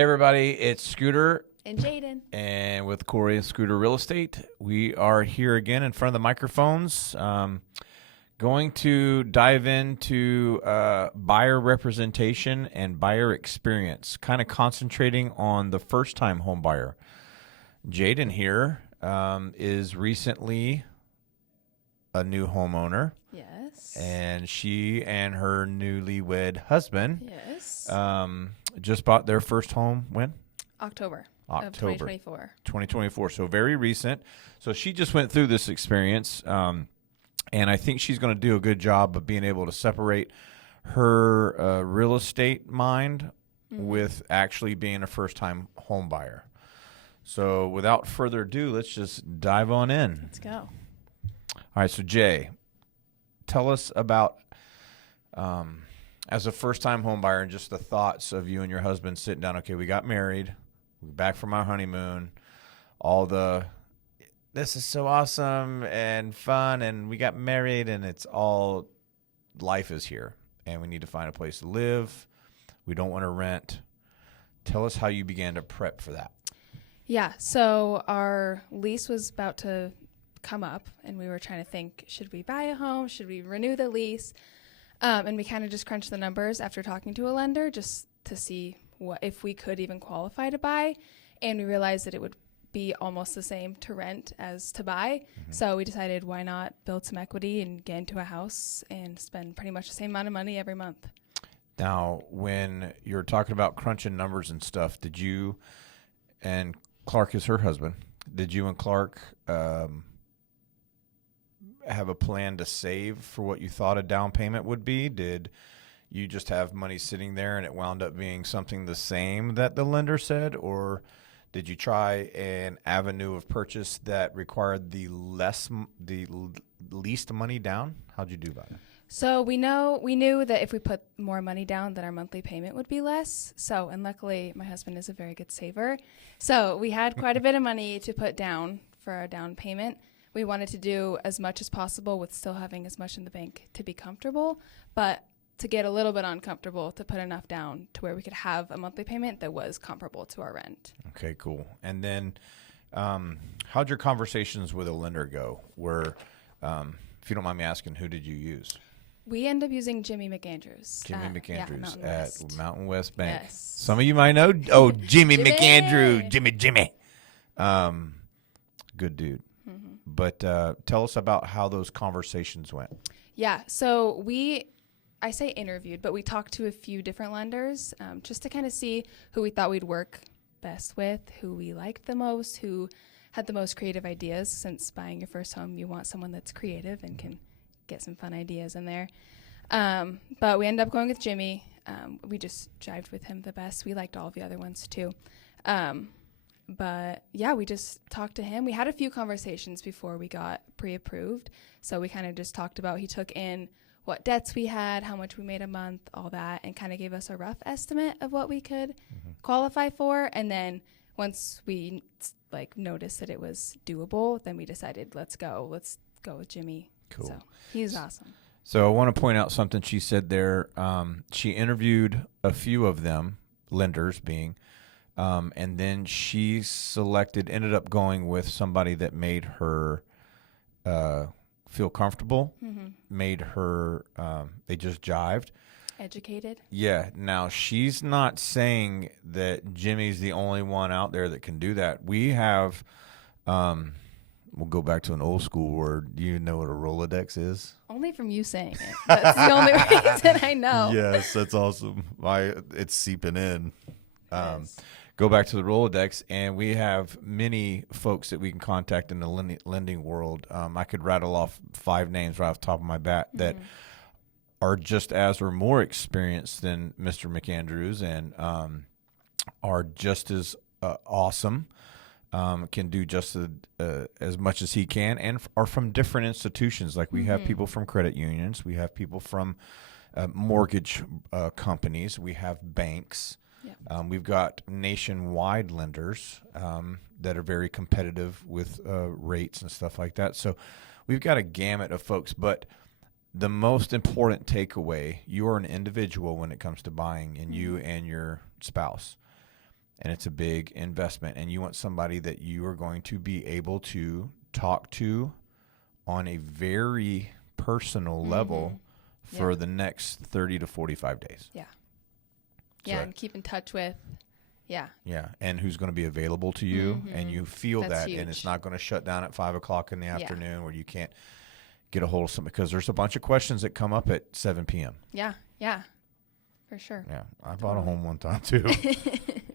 Hey everybody, it's Scooter And Jaiden. and with Corey and Scooter Real Estate. We are here again in front of the microphones, going to dive into buyer representation and buyer experience, kind of concentrating on the first-time home buyer. Jaiden here is recently a new homeowner. Yes. And she and her newlywed husband Yes. just bought their first home when? October of 2024. 2024, so very recent. So she just went through this experience, and I think she's going to do a good job of being able to separate her real estate mind with actually being a first-time home buyer. So without further ado, let's just dive on in. Let's go. All right, so Jay, tell us about, as a first-time home buyer, and just the thoughts of you and your husband sitting down. Okay, we got married, we're back from our honeymoon, this is so awesome and fun, and we got married, and it's all, life is here, and we need to find a place to live. We don't want to rent. Tell us how you began to prep for that. Yeah, so our lease was about to come up, and we were trying to think, should we buy a home? Should we renew the lease? And we kind of just crunched the numbers after talking to a lender just to see if we could even qualify to buy. And we realized that it would be almost the same to rent as to buy. Mm-hmm. So we decided, why not build some equity and get into a house and spend pretty much the same amount of money every month. Now, when you're talking about crunching numbers and stuff, did you, and Clark is her husband, did you and Clark have a plan to save for what you thought a down payment would be? Did you just have money sitting there and it wound up being something the same that the lender said, or did you try an avenue of purchase that required the least money down? How'd you do about it? So we knew that if we put more money down, that our monthly payment would be less. So, and luckily my husband is a very good saver. So we had quite a bit of money to put down for our down payment. We wanted to do as much as possible with still having as much in the bank to be comfortable, but to get a little bit uncomfortable to put enough down to where we could have a monthly payment that was comparable to our rent. Okay, cool. And then how'd your conversations with a lender go? If you don't mind me asking, who did you use? We ended up using Jimmy McAndrews. At Mountain West Bank. Yes. Some of you might know. Oh, Jimmy McAndrew. Jimmy. Good dude. Mm-hmm. But tell us about how those conversations went. Yeah. So I say interviewed, but we talked to a few different lenders just to kind of see who we thought we'd work best with, who we liked the most, who had the most creative ideas. Since buying your first home, you want someone that's creative and can get some fun ideas in there. But we ended up going with Jimmy. We just jived with him the best. We liked all of the other ones too. But yeah, we just talked to him. We had a few conversations before we got pre-approved. So we kind of just talked about, he took in what debts we had, how much we made a month, all that, and kind of gave us a rough estimate of what we could qualify for. And then once we noticed that it was doable, then we decided, let's go with Jimmy. Cool. So he's awesome. So I want to point out something she said there. She interviewed a few of them, lenders being, and then she ended up going with somebody that made her feel comfortable, made her, they just jived. Educated. Yeah. Now, she's not saying that Jimmy's the only one out there that can do that. We have, we'll go back to an old school word. Do you know what a Rolodex is? Only from you saying it. That's the only reason I know. Yes, that's awesome. It's seeping in. Go back to the Rolodex, and we have many folks that we can contact in the lending world. I could rattle off 5 names right off the top of my bat that are just as or more experienced than Mr. McAndrews and are just as awesome, can do just as much as he can, and are from different institutions. Like we have people from credit unions. We have people from mortgage companies. We have banks. Yep. We've got nationwide lenders that are very competitive with rates and stuff like that. So we've got a gamut of folks. But the most important takeaway, you are an individual when it comes to buying, and you and your spouse. and it's a big investment, and you want somebody that you are going to be able to talk to on a very personal level for the next 30 to 45 days. Yeah. So Yeah, and keep in touch with. Yeah. Yeah, and who's going to be available to you, and you feel That's that, huge. and it's not going to shut down at 5 o'clock in the afternoon where you can't get a hold of somebody, because there's a bunch of questions that come up at 7 p.m. Yeah, yeah, for sure. Yeah, I bought a home one time too.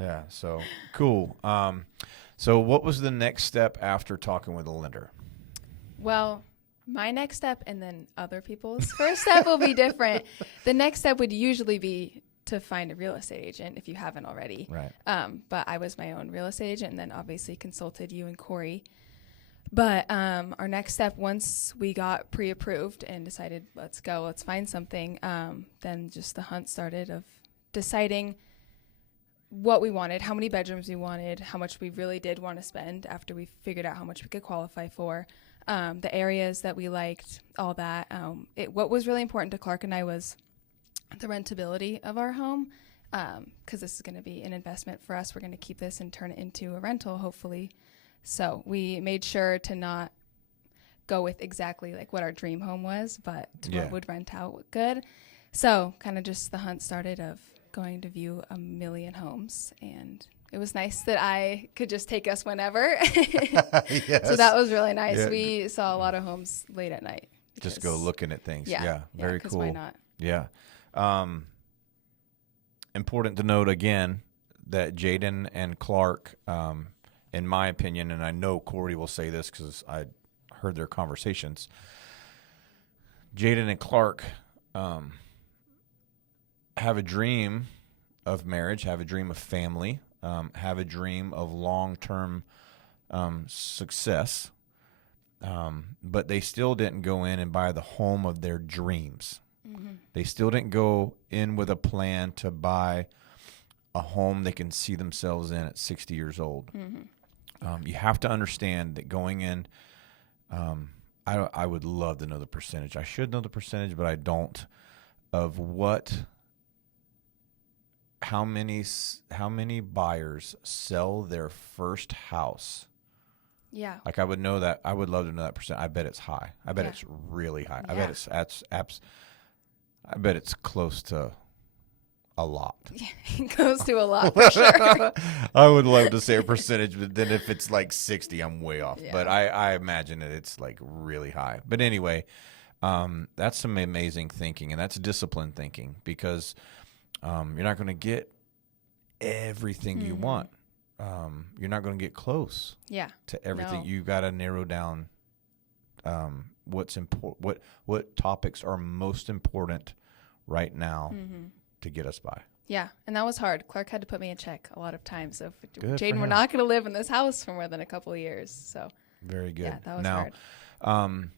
Yeah, so cool. So what was the next step after talking with a lender? Well, my next step and then other people's first step will be different. The next step would usually be to find a real estate agent if you haven't already. Right. But I was my own real estate agent, and then obviously consulted you and Corey. But our next step, once we got pre-approved and decided, let's go, let's find something, then just the hunt started of deciding what we wanted, how many bedrooms we wanted, how much we really did want to spend after we figured out how much we could qualify for, the areas that we liked, all that. What was really important to Clark and I was the rentability of our home, because this is going to be an investment for us. We're going to keep this and turn it into a rental, hopefully. So we made sure to not go with exactly like what our dream home was, but to what would rent out good. So kind of just the hunt started of going to view 1 million homes, and it was nice that I could just take us whenever. Yes. So that was really nice. Yeah. We saw a lot of homes late at night. Just go looking at things. Yeah, Very cool. Why not? Yeah. Important to note again that Jaiden and Clark, in my opinion, and I know Corey will say this because I heard their conversations, Jaiden and Clark have a dream of marriage, have a dream of family, have a dream of long-term success, but they still didn't go in and buy the home of their dreams. They still didn't go in with a plan to buy a home they can see themselves in at 60 years old. You have to understand that going in, I would love to know the percentage. I should know the percentage, but I don't, of how many buyers sell their first house. Yeah. Like I would know that. I would love to know that percent. I bet it's high. I bet it's really high. I bet it's I bet it's close to a lot. Yeah, it goes to a lot for sure. I would love to say a percentage, but then if it's like 60, I'm way off. Yeah. But I imagine that it's like really high. But anyway, that's some amazing thinking, and that's disciplined thinking, because you're not going to get everything you want. You're not going to get close to everything. No. You got to narrow down what's important, what topics are most important right now to get us by. Yeah, and that was hard. Clark had to put me in check a lot of times. Of Good Jaiden, for we're him. not going to live in this house for more than a couple of years. So Very good. yeah, that was now, hard.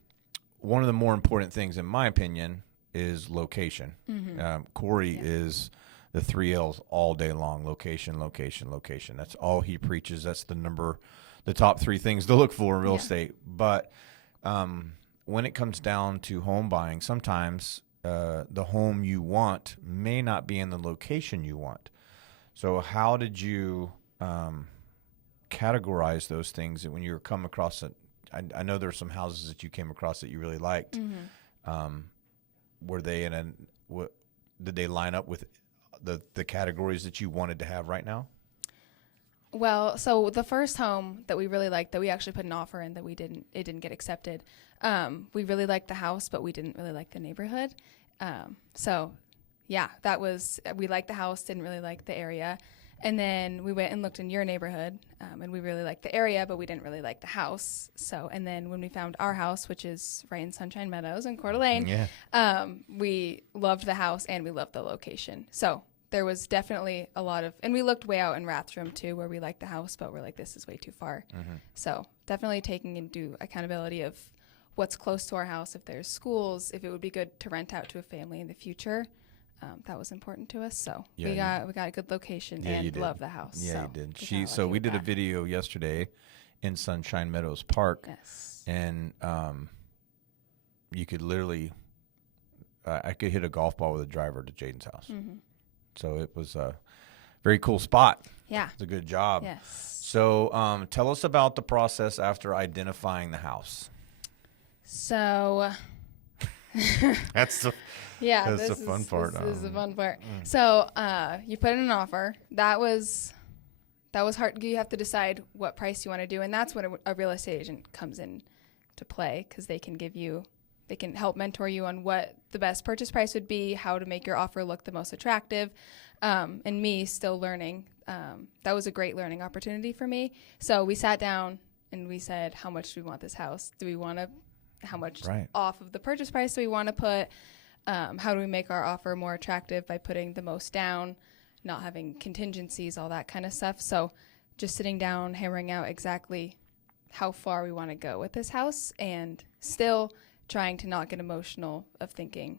one of the more important things, in my opinion, is location. Corey is the 3 L's all day long: location, location, location. That's all he preaches. That's the top 3 things to look for in real estate. But when it comes down to home buying, sometimes the home you want may not be in the location you want. So how did you categorize those things that when you come across it? I know there are some houses that you came across that you really liked. Were they did they line up with the categories that you wanted to have right now? Well, so the first home that we really liked, that we actually put an offer in, that it didn't get accepted. We really liked the house, but we didn't really like the neighborhood. So yeah, we liked the house, didn't really like the area. And then we went and looked in your neighborhood, and we really liked the area, but we didn't really like the house. So, and then when we found our house, which is right in Sunshine Meadows in Coeur d'Alene, we loved the house and we loved the location. So there was definitely a lot of, and we looked way out in Rathdrum too, where we liked the house, but we're like, this is way too far. So definitely taking into accountability of what's close to our house, if there's schools, if it would be good to rent out to a family in the future. That was important to us. So we got a good location and love the house. Yeah, so you did. So we did a video yesterday in Sunshine Meadows Park. Yes. And you could literally, I could hit a golf ball with a driver to Jaiden's house. So it was Very cool spot. Yeah. It's a good job. Yes. So tell us about the process after identifying the house. So That's the this the fun part. This is the fun part. So you put in an offer. That was hard. You have to decide what price you want to do, and that's when a real estate agent comes in to play, because they can help mentor you on what the best purchase price would be, how to make your offer look the most attractive. And me still learning. That was a great learning opportunity for me. So we sat down and we said, how much do we want this house? How much off of the purchase price do we want to put? How do we make our offer more attractive by putting the most down, not having contingencies, all that kind of stuff. So just sitting down, hammering out exactly how far we want to go with this house, and still trying to not get emotional of thinking,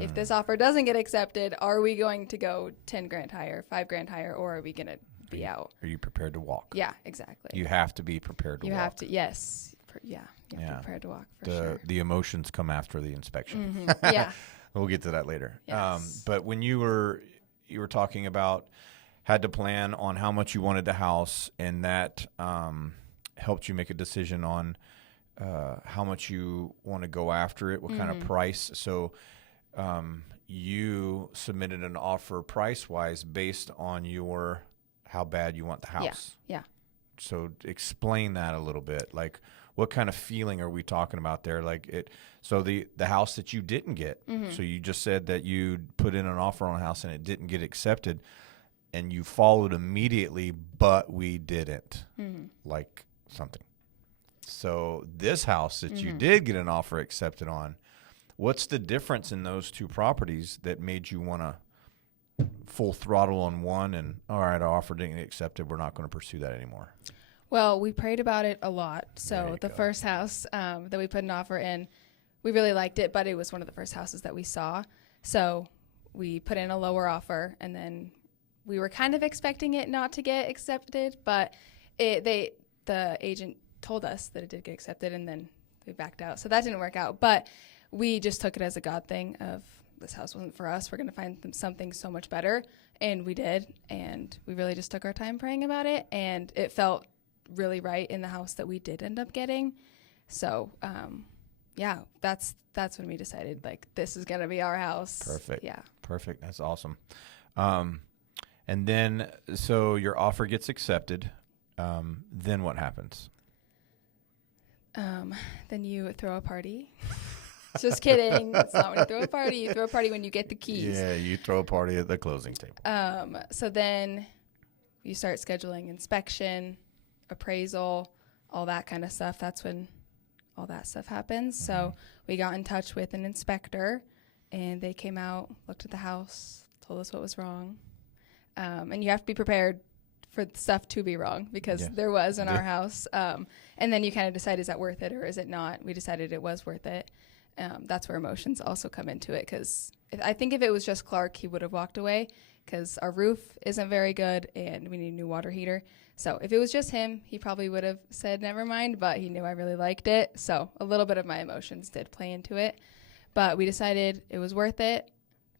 if this offer doesn't get accepted, are we going to go 10 grand higher, 5 grand higher, or are we going to be out? Are you prepared to walk? Yeah, exactly. You have to be prepared to walk. You have to, yes. You have to be prepared to walk, for sure. The emotions come after the inspection. Mm-hmm. Yeah. We'll get to that later. Yes. But when you were talking about had to plan on how much you wanted the house, and that helped you make a decision on how much you want to go after it, what kind of price. So you submitted an offer price-wise based on how bad you want the house. Yeah. So explain that a little bit. Like, what kind of feeling are we talking about there? Like so the house that you didn't get. So you just said that you put in an offer on a house and it didn't get accepted, and you followed immediately, but we didn't like something. So this house that you did get an offer accepted on, what's the difference in those two properties that made you want to full throttle on one and, all right, our offer didn't get accepted, we're not going to pursue that anymore? Well, we prayed about it a lot. So the first house that we put an offer in, we really liked it, but it was one of the first houses that we saw. So we put in a lower offer, and then we were kind of expecting it not to get accepted, but the agent told us that it did get accepted, and then we backed out. So that didn't work out, but we just took it as a God thing of, this house wasn't for us. We're going to find something so much better. And we did. And we really just took our time praying about it. And it felt really right in the house that we did end up getting. So, that's when we decided, like, this is going to be our house. Perfect. Yeah. Perfect. That's awesome. And then, so your offer gets accepted. Then what happens? Then you throw a party. Just kidding. It's not when you throw a party. You throw a party when you get the keys. Yeah, you throw a party at the closing table. So then you start scheduling inspection, appraisal, all that kind of stuff. That's when all that stuff happens. So we got in touch with an inspector, and they came out, looked at the house, told us what was wrong. And you have to be prepared for stuff to be wrong, because there was in our house. And then you kind of decide, is that worth it or is it not? We decided it was worth it. That's where emotions also come into it, because I think if it was just Clark, he would have walked away, because our roof isn't very good and we need a new water heater. So if it was just him, he probably would have said never mind, but he knew I really liked it. So a little bit of my emotions did play into it, but we decided it was worth it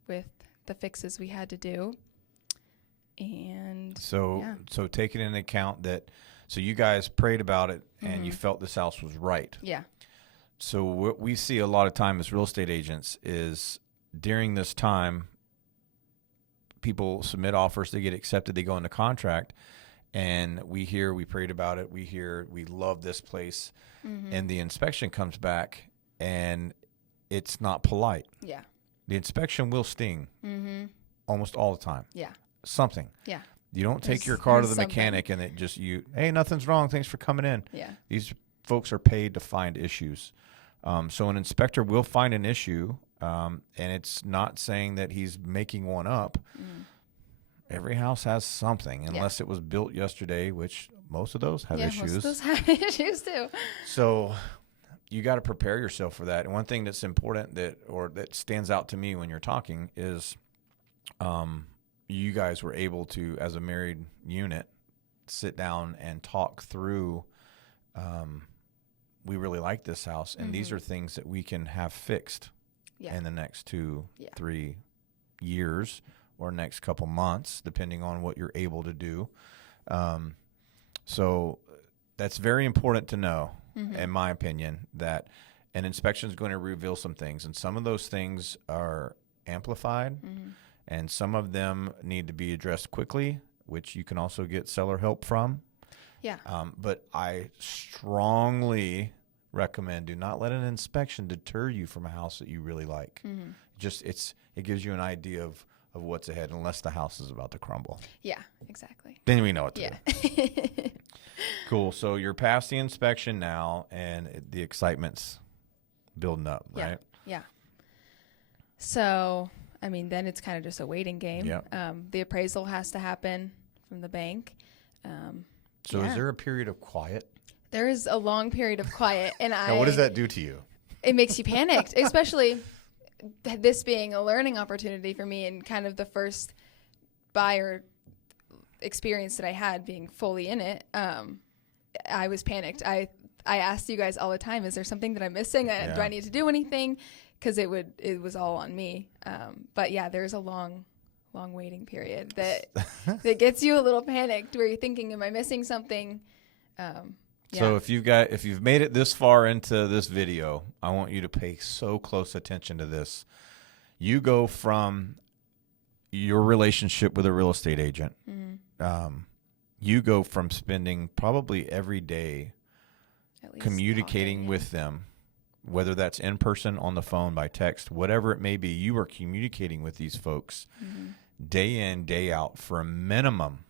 with the fixes we had to do. And so taking into account that, so you guys prayed about it and you felt this house was right. Yeah. So what we see a lot of time as real estate agents is, during this time, people submit offers, they get accepted, they go into contract, and we prayed about it, we love this place, and the inspection comes back and it's not polite. Yeah. The inspection will sting almost all the time. Yeah. Something. Yeah. You don't take your car to the mechanic and it just, hey, nothing's wrong, thanks for coming in. Yeah. These folks are paid to find issues. So an inspector will find an issue, and it's not saying that he's making one up. Every house has something, unless it was built yesterday, which most of those have issues. Most of those have issues too. So you got to prepare yourself for that. And one thing that's important that stands out to me when you're talking is, you guys were able to, as a married unit, sit down and talk through, we really like this house, and these are things that we can have fixed in the next 2-3 years, or next couple months, depending on what you're able to do. So that's very important to know, in my opinion, that an inspection is going to reveal some things, and some of those things are amplified, and some of them need to be addressed quickly, which you can also get seller help from. Yeah. But I strongly recommend, do not let an inspection deter you from a house that you really like. It gives you an idea of what's ahead, unless the house is about to crumble. Yeah, exactly. Then we know what to do. Yeah. Cool. So you're past the inspection now, and the excitement's building up, right? Yeah. So, I mean, then it's kind of just a waiting game. Yeah. The appraisal has to happen from the bank. So is there a period of quiet? There is a long period of quiet, and Now, what does that do to you? It makes you panicked, especially this being a learning opportunity for me, and kind of the first buyer experience that I had being fully in it. I was panicked. I asked you guys all the time, is there something that I'm missing? Do I need to do anything? Because it was all on me. But yeah, there's a long waiting period that gets you a little panicked, where you're thinking, am I missing something? So if you've made it this far into this video, I want you to pay so close attention to this. You go from your relationship with a real estate agent. You go from spending probably every day communicating with them, whether that's in person, on the phone, by text, whatever it may be. You are communicating with these folks day in, day out for a minimum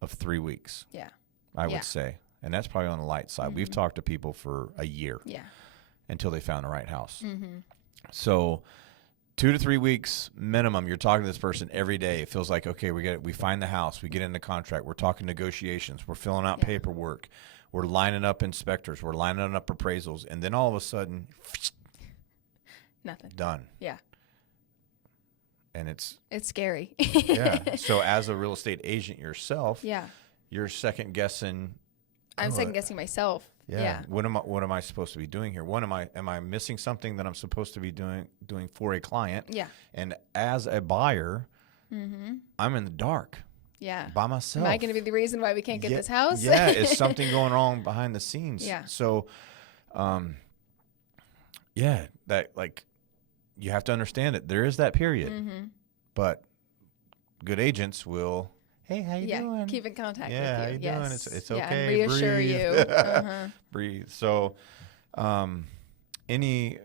of 3 weeks. Yeah. I would say. And that's probably on the light side. We've talked to people for a year until they found the right house. So 2 to 3 weeks minimum, you're talking to this person every day. It feels like, okay, we find the house, we get into contract, we're talking negotiations, we're filling out paperwork, we're lining up inspectors, we're lining up appraisals, and then all of a sudden, nothing. Done. Yeah. And it's scary. Yeah. So as a real estate agent yourself, you're second guessing. I'm second guessing myself. Yeah. What am I supposed to be doing here? Am I missing something that I'm supposed to be doing for a client? Yeah. And as a buyer, I'm in the dark. Yeah. By myself. Am I going to be the reason why we can't get this house? Yeah. Is something going wrong behind the scenes? Yeah. So, that, like, you have to understand it. There is that period, but good agents will. Hey, how you doing? Keep in contact with you. How you doing? It's okay. And reassure breathe. you. Breathe. So, any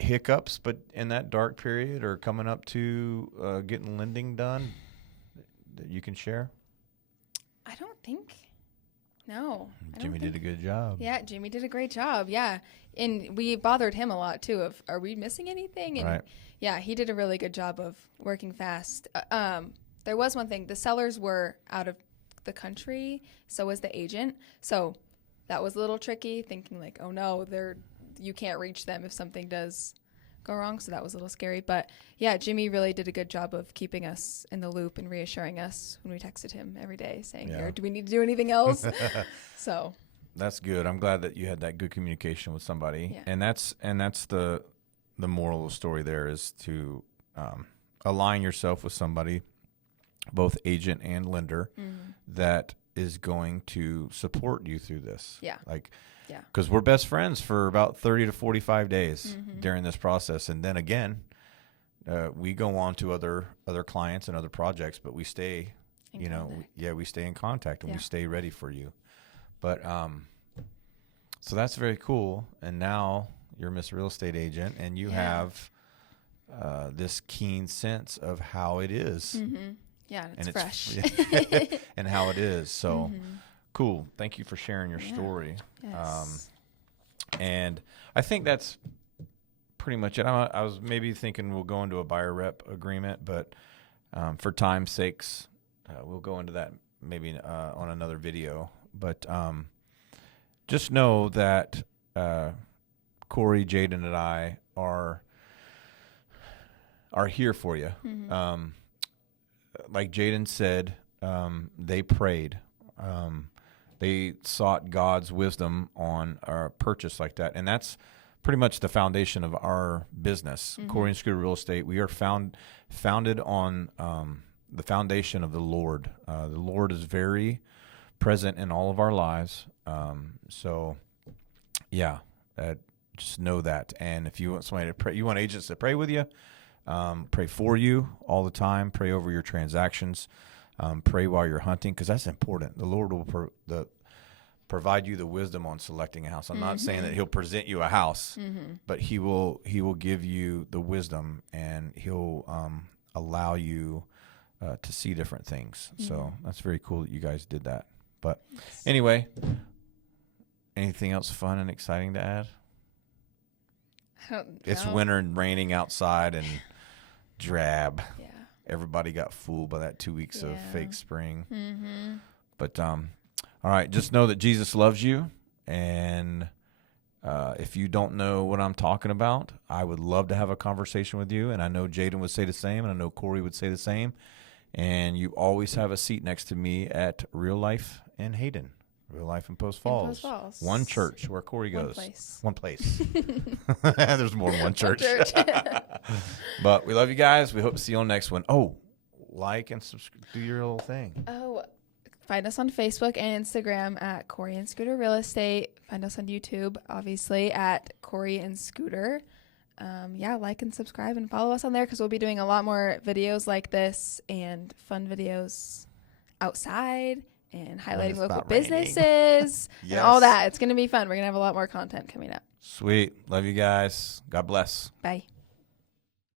hiccups, but in that dark period or coming up to getting lending done that you can share? I don't think. No. Jimmy did a good job. Yeah, Jimmy did a great job. Yeah. And we bothered him a lot, too, of, are we missing anything? And yeah, he did a really good job of working fast. There was one thing. The sellers were out of the country, so was the agent. So that was a little tricky, thinking like, oh, no, you can't reach them if something does go wrong. So that was a little scary. But, yeah, Jimmy really did a good job of keeping us in the loop and reassuring us when we texted him every day saying, here, do we need to do anything else? So that's good. I'm glad that you had that good communication with somebody. Yeah. And that's the moral of the story there, is to align yourself with somebody, both agent and lender, that is going to support you through this. Yeah. Because we're best friends for about 30 to 45 days during this process. And then again, we go on to other clients and other projects, but we stay, we stay in contact and we stay ready for you. But so that's very cool. And now you're Miss Real Estate Agent, and you have this keen sense of how it is. Yeah, it's fresh. And how it is. So cool. Thank you for sharing your story. Yes. And I think that's pretty much it. I was maybe thinking we'll go into a buyer rep agreement, but for time's sakes, we'll go into that maybe on another video. But just know that Corey, Jaiden, and I are here for you. Like Jaiden said, they prayed. They sought God's wisdom on a purchase like that. And that's pretty much the foundation of our business, Corey and Scooter Real Estate. We are founded on the foundation of the Lord. The Lord is very present in all of our lives. So, yeah, just know that. And if you want somebody to pray, you want agents to pray with you, pray for you all the time, pray over your transactions, pray while you're hunting, because that's important. The Lord will provide you the wisdom on selecting a house. I'm not saying that he'll present you a house, but he will give you the wisdom, and he'll allow you to see different things. So that's very cool that you guys did that. But anyway, anything else fun and exciting to add? It's winter and raining outside and drab. Yeah. Everybody got fooled by that 2 weeks of fake spring. But all right, just know that Jesus loves you, and if you don't know what I'm talking about, I would love to have a conversation with you, and I know Jaiden would say the same, and I know Corey would say the same, and you always have a seat next to me at Real Life in Hayden. Real Life in Post Falls. One church where Corey goes. One place. There's more than one church. But we love you guys. We hope to see you on the next one. Oh, like and subscribe. Do your little thing. Oh, find us on Facebook and Instagram at Corey and Scooter Real Estate. Find us on YouTube, obviously, at Corey and Scooter. Like and subscribe and follow us on there, because we'll be doing a lot more videos like this and fun videos outside and highlighting local businesses and all that. It's going to be fun. We're going to have a lot more content coming up. Sweet. Love you guys. God bless. Bye.